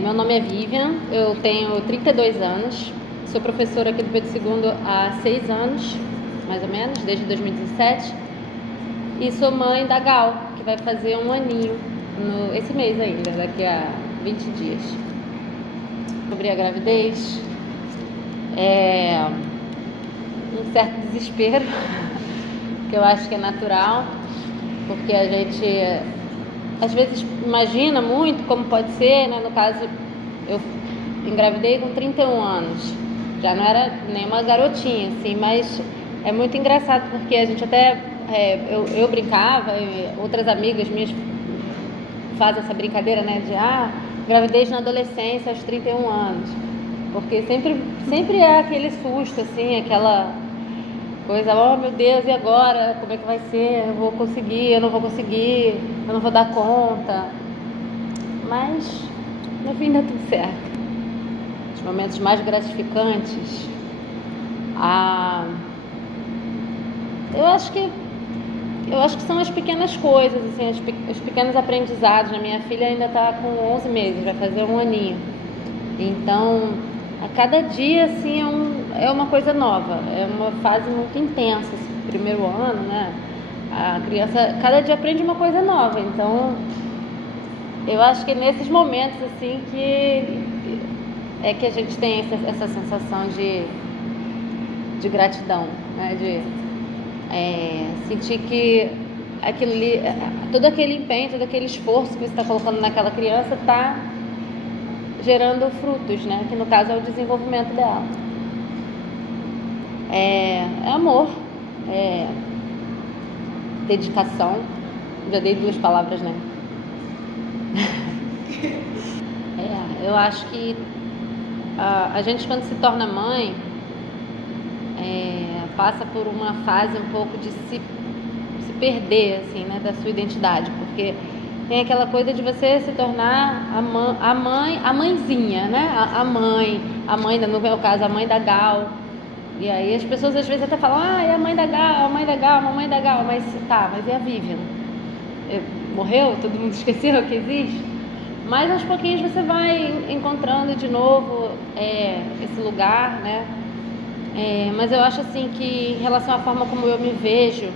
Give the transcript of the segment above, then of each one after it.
Meu nome é Vivian, eu tenho 32 anos, sou professora aqui do Pedro II há 6 anos, mais ou menos, desde 2017, e sou mãe da Gal, que vai fazer um aninho esse mês ainda, daqui a 20 dias. Sobre a gravidez, um certo desespero, que eu acho que é natural, porque a gente às vezes imagina muito como pode ser, né? No caso, eu engravidei com 31 anos, já não era nem uma garotinha, assim, mas é muito engraçado porque a gente até, eu brincava, e outras amigas minhas fazem essa brincadeira, né, de gravidez na adolescência aos 31 anos, porque sempre é aquele susto, assim, aquela coisa, oh meu Deus, e agora? Como é que vai ser? Eu vou conseguir, eu não vou conseguir, eu não vou dar conta. Mas no fim dá tudo certo. Os momentos mais gratificantes, eu acho que são as pequenas coisas, assim, os pequenos aprendizados. A minha filha ainda está com 11 meses, vai fazer um aninho. Então, a cada dia, assim, é uma coisa nova, é uma fase muito intensa, assim, primeiro ano, né? A criança, cada dia aprende uma coisa nova, então, eu acho que nesses momentos, assim, que a gente tem essa sensação de gratidão, né? De sentir que aquilo ali, todo aquele empenho, todo aquele esforço que você está colocando naquela criança está gerando frutos, né? Que no caso é o desenvolvimento dela. É amor, dedicação. Já dei 2 palavras, né? Eu acho que a gente, quando se torna mãe, passa por uma fase um pouco de se perder, assim, né, da sua identidade, porque tem aquela coisa de você se tornar a mãezinha, né? A mãe, no meu caso, a mãe da Gal. E aí as pessoas às vezes até falam, é a mãe da Gal, a mamãe da Gal, mas e a Vivian? Morreu? Todo mundo esqueceu que existe? Mas aos pouquinhos você vai encontrando de novo esse lugar, né? Mas eu acho assim que, em relação à forma como eu me vejo,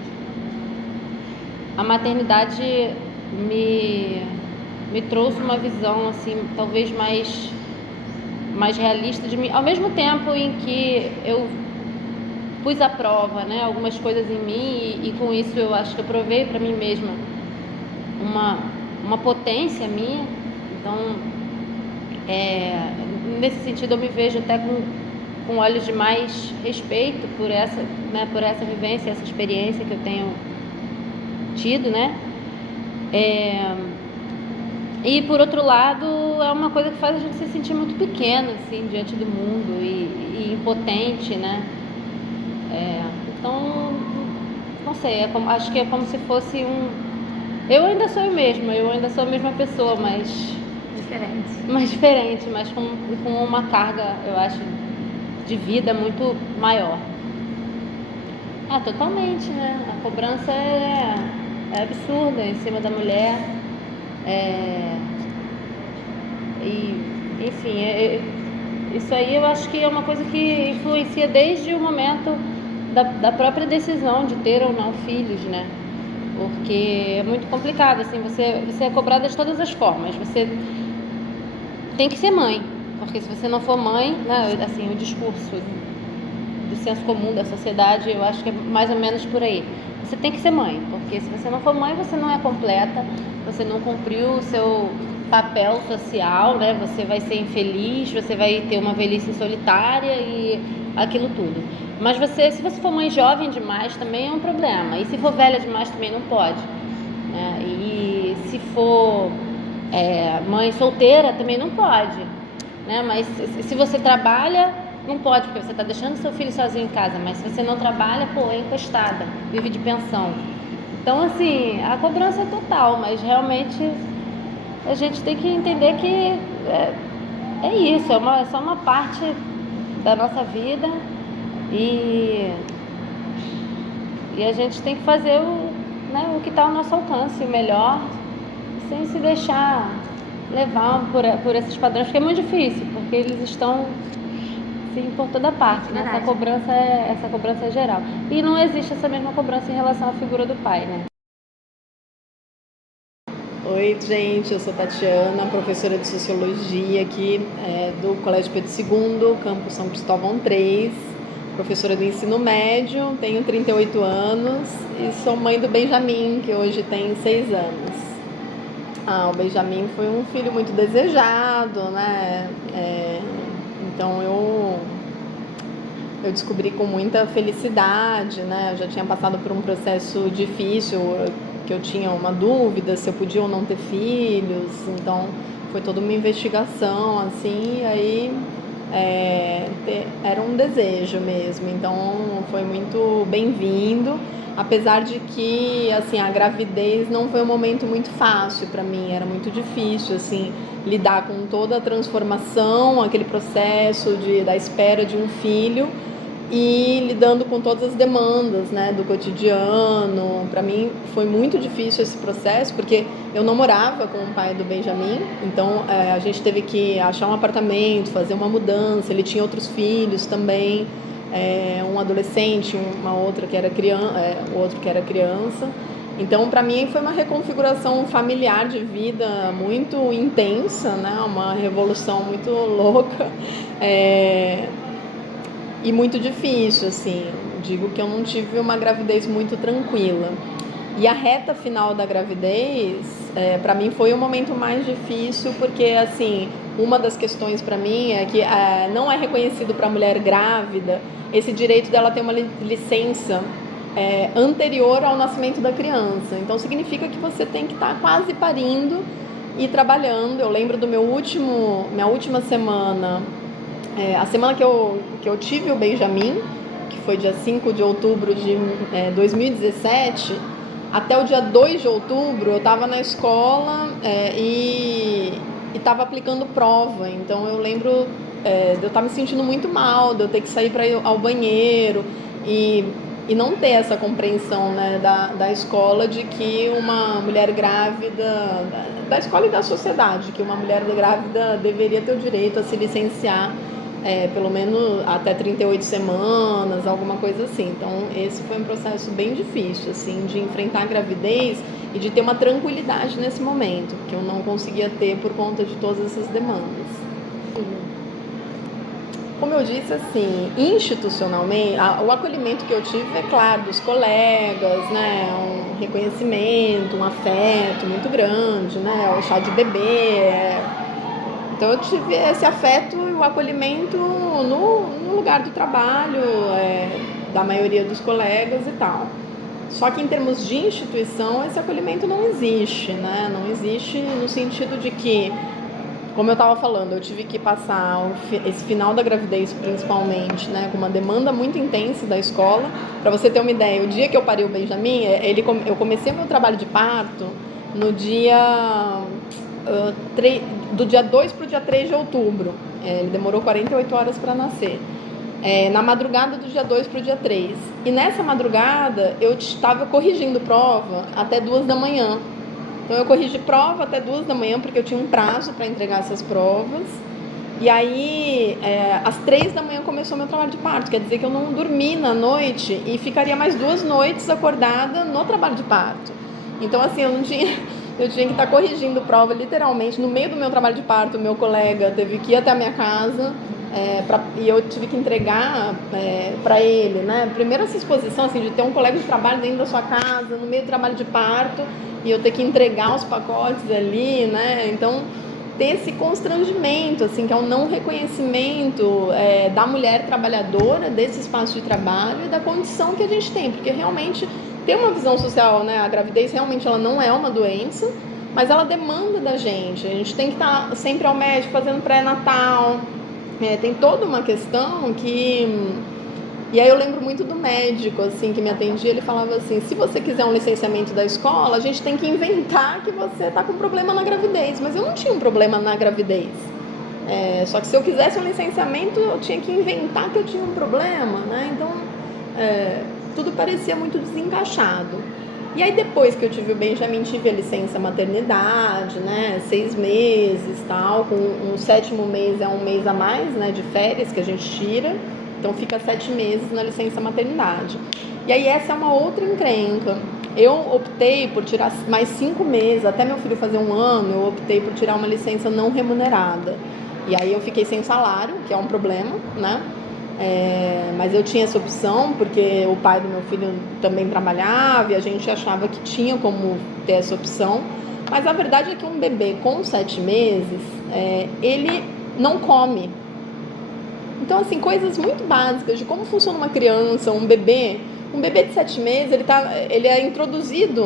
a maternidade me trouxe uma visão, assim, talvez mais realista de mim, ao mesmo tempo em que eu pus à prova, né, algumas coisas em mim, e com isso eu acho que eu provei para mim mesma uma potência minha. Então, nesse sentido, eu me vejo até com olhos de mais respeito por essa vivência, essa experiência que eu tenho tido, né? E por outro lado, é uma coisa que faz a gente se sentir muito pequeno, assim, diante do mundo, e impotente, né? Então, não sei, acho que é como se fosse eu ainda sou eu mesma, eu ainda sou a mesma pessoa, mas diferente, mas com uma carga, eu acho, de vida muito maior. Totalmente, né? A cobrança é absurda em cima da mulher. Enfim, isso aí eu acho que é uma coisa que influencia desde o momento da própria decisão de ter ou não filhos, né? Porque é muito complicado, assim, você é cobrada de todas as formas. Você tem que ser mãe, porque se você não for mãe, né, assim, o discurso do senso comum da sociedade, eu acho que é mais ou menos por aí. Você tem que ser mãe, porque se você não for mãe, você não é completa, você não cumpriu o seu papel social, né? Você vai ser infeliz, você vai ter uma velhice solitária e aquilo tudo. Mas se você for mãe jovem demais, também é um problema. E se for velha demais, também não pode, né? E se for mãe solteira, também não pode, né? Mas se você trabalha, não pode, porque você está deixando seu filho sozinho em casa. Mas se você não trabalha, é encostada, vive de pensão. Então, assim, a cobrança é total, mas realmente a gente tem que entender que é isso, é só uma parte da nossa vida, e a gente tem que fazer o que está ao nosso alcance, o melhor, sem se deixar levar por esses padrões, porque é muito difícil, porque eles estão sim por toda parte, né? Essa cobrança é geral. E não existe essa mesma cobrança em relação à figura do pai, né? Oi, gente, eu sou Tatiana, professora de Sociologia aqui do Colégio Pedro II, Campus São Cristóvão 3, professora do ensino médio, tenho 38 anos e sou mãe do Benjamin, que hoje tem 6 anos. O Benjamin foi um filho muito desejado, né? Então eu descobri com muita felicidade, né? Eu já tinha passado por um processo difícil, que eu tinha uma dúvida se eu podia ou não ter filhos, então foi toda uma investigação, assim, aí era um desejo mesmo, então foi muito bem-vindo, apesar de que, assim, a gravidez não foi um momento muito fácil para mim, era muito difícil, assim, lidar com toda a transformação, aquele processo da espera de um filho, e lidando com todas as demandas, né, do cotidiano. Para mim foi muito difícil esse processo, porque eu não morava com o pai do Benjamin, então a gente teve que achar um apartamento, fazer uma mudança. Ele tinha outros filhos também, um adolescente, uma outra que era outro que era criança. Então, para mim, foi uma reconfiguração familiar de vida muito intensa, né, uma revolução muito louca. E muito difícil, assim, digo que eu não tive uma gravidez muito tranquila. E a reta final da gravidez, para mim foi o momento mais difícil, porque, assim, uma das questões para mim é que não é reconhecido para a mulher grávida esse direito dela ter uma licença anterior ao nascimento da criança. Então, significa que você tem que estar quase parindo e trabalhando. Eu lembro do minha última semana, a semana que eu tive o Benjamin, que foi dia 5 de outubro de 2017, até o dia 2 de outubro eu estava na escola e estava aplicando prova. Então eu lembro de eu estar me sentindo muito mal, de eu ter que sair para ir ao banheiro e não ter essa compreensão, né, da escola, de que uma mulher grávida, da escola e da sociedade, que uma mulher grávida deveria ter o direito a se licenciar pelo menos até 38 semanas, alguma coisa assim. Então esse foi um processo bem difícil, assim, de enfrentar a gravidez e de ter uma tranquilidade nesse momento, que eu não conseguia ter por conta de todas essas demandas. Como eu disse, assim, institucionalmente, o acolhimento que eu tive, é claro, dos colegas, né, um reconhecimento, um afeto muito grande, né, o chá de bebê. Então eu tive esse afeto e o acolhimento no lugar do trabalho, da maioria dos colegas e tal. Só que em termos de instituição, esse acolhimento não existe, né? Não existe no sentido de que, como eu estava falando, eu tive que passar esse final da gravidez, principalmente, né, com uma demanda muito intensa da escola. Para você ter uma ideia, o dia que eu parei o Benjamin, eu comecei meu trabalho de parto no dia... do dia 2 para o dia 3 de outubro. Ele demorou 48 horas para nascer. Na madrugada do dia 2 para o dia 3. E nessa madrugada eu estava corrigindo prova até 2 da manhã. Então eu corrigi prova até 2 da manhã, porque eu tinha um prazo para entregar essas provas. E aí, às 3 da manhã começou meu trabalho de parto. Quer dizer que eu não dormi na noite e ficaria mais 2 noites acordada no trabalho de parto. Então, assim, eu tinha que estar corrigindo prova, literalmente. No meio do meu trabalho de parto, o meu colega teve que ir até a minha casa e eu tive que entregar para ele, né? Primeiro essa exposição, assim, de ter um colega de trabalho dentro da sua casa, no meio do trabalho de parto, e eu ter que entregar os pacotes ali, né? Então, ter esse constrangimento, assim, que é um não reconhecimento da mulher trabalhadora, desse espaço de trabalho e da condição que a gente tem, porque realmente tem uma visão social, né? A gravidez realmente ela não é uma doença, mas ela demanda da gente. A gente tem que estar sempre ao médico fazendo pré-natal. Tem toda uma questão que... E aí eu lembro muito do médico, assim, que me atendia, ele falava assim, se você quiser um licenciamento da escola, a gente tem que inventar que você está com problema na gravidez. Mas eu não tinha um problema na gravidez. Só que se eu quisesse um licenciamento, eu tinha que inventar que eu tinha um problema, né? Então, tudo parecia muito desencaixado. E aí depois que eu tive o Benjamin, tive a licença maternidade, né, 6 meses, tal, com o 7º mês é um mês a mais, né, de férias que a gente tira, então fica 7 meses na licença maternidade. E aí essa é uma outra encrenca. Eu optei por tirar mais 5 meses, até meu filho fazer 1 ano, eu optei por tirar uma licença não remunerada. E aí eu fiquei sem salário, que é um problema, né? Mas eu tinha essa opção porque o pai do meu filho também trabalhava e a gente achava que tinha como ter essa opção. Mas a verdade é que um bebê com 7 meses, ele não come. Então, assim, coisas muito básicas de como funciona uma criança, um bebê de 7 meses, ele é introduzido,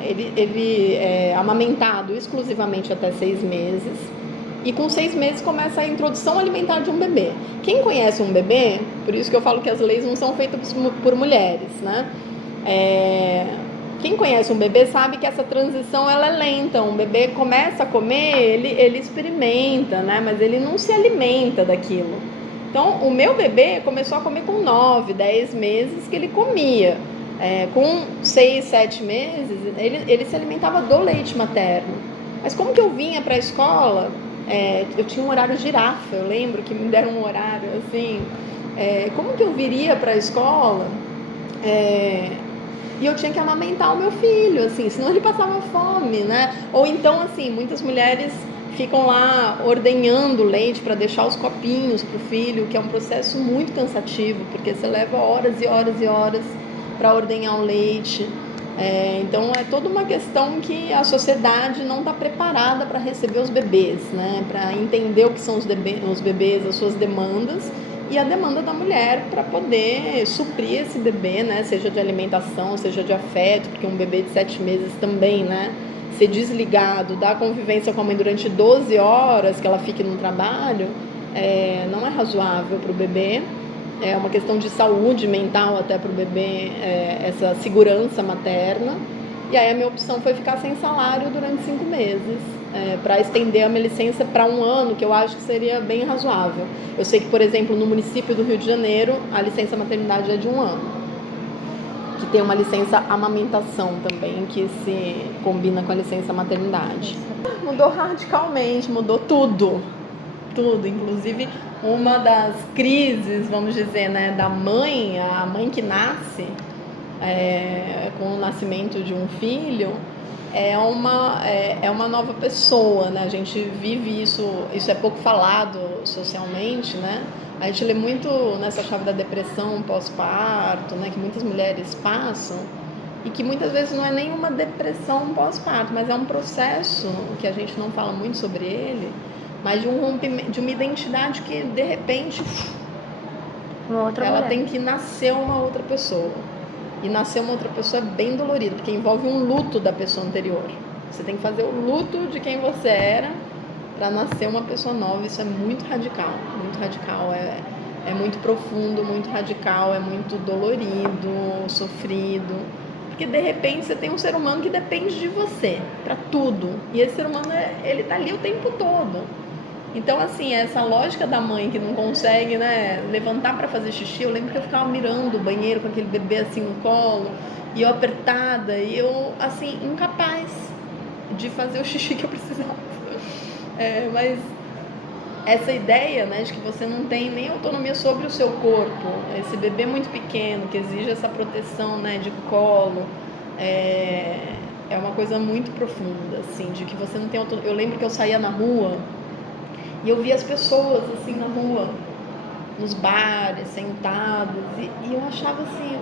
ele é amamentado exclusivamente até 6 meses. E com 6 meses começa a introdução alimentar de um bebê. Quem conhece um bebê, por isso que eu falo que as leis não são feitas por mulheres, né? Quem conhece um bebê sabe que essa transição ela é lenta. Um bebê começa a comer, ele experimenta, né? Mas ele não se alimenta daquilo. Então, o meu bebê começou a comer com 9, 10 meses que ele comia. Com 6, 7 meses, ele se alimentava do leite materno. Mas como que eu vinha para a escola? Eu tinha um horário girafa, eu lembro que me deram um horário assim. Como que eu viria para a escola? E eu tinha que amamentar o meu filho, assim, senão ele passava fome, né? Ou então, assim, muitas mulheres ficam lá ordenhando leite para deixar os copinhos para o filho, que é um processo muito cansativo, porque você leva horas e horas e horas para ordenhar o leite. Então é toda uma questão que a sociedade não está preparada para receber os bebês, né? Para entender o que são os bebês, as suas demandas e a demanda da mulher para poder suprir esse bebê, né? Seja de alimentação, seja de afeto, porque um bebê de 7 meses também, né? Ser desligado da convivência com a mãe durante 12 horas que ela fique no trabalho, não é razoável para o bebê. É uma questão de saúde mental até para o bebê, essa segurança materna. E aí a minha opção foi ficar sem salário durante 5 meses, para estender a minha licença para 1 ano, que eu acho que seria bem razoável. Eu sei que, por exemplo, no município do Rio de Janeiro, a licença maternidade é de 1 ano. Que tem uma licença amamentação também, que se combina com a licença maternidade. Mudou radicalmente, mudou tudo. Tudo, inclusive uma das crises, vamos dizer, né, da mãe, a mãe que nasce com o nascimento de um filho, é uma nova pessoa, né? A gente vive isso é pouco falado socialmente, né? A gente lê muito nessa chave da depressão pós-parto, né, que muitas mulheres passam, e que muitas vezes não é nenhuma depressão pós-parto, mas é um processo que a gente não fala muito sobre ele, mas de um rompimento, de uma identidade que, de repente, ela tem que nascer uma outra pessoa. E nascer uma outra pessoa é bem dolorido, porque envolve um luto da pessoa anterior. Você tem que fazer o luto de quem você era para nascer uma pessoa nova. Isso é muito radical, é muito profundo, muito radical, é muito dolorido, sofrido. Porque, de repente, você tem um ser humano que depende de você para tudo. E esse ser humano, ele tá ali o tempo todo. Então, assim, essa lógica da mãe que não consegue, né, levantar para fazer xixi. Eu lembro que eu ficava mirando o banheiro com aquele bebê assim no colo, e eu apertada, e eu, assim, incapaz de fazer o xixi que eu precisava. Mas essa ideia, né, de que você não tem nem autonomia sobre o seu corpo, esse bebê muito pequeno que exige essa proteção, né, de colo, é uma coisa muito profunda, assim, de que você não tem autonomia. Eu lembro que eu saía na rua e eu via as pessoas assim na rua, nos bares, sentadas, e eu achava assim,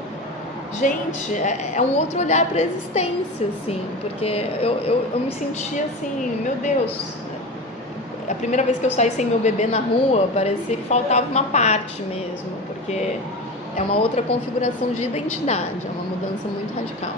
gente, é um outro olhar para a existência, assim, porque eu me sentia assim, meu Deus. A primeira vez que eu saí sem meu bebê na rua, parecia que faltava uma parte mesmo, porque é uma outra configuração de identidade, é uma mudança muito radical.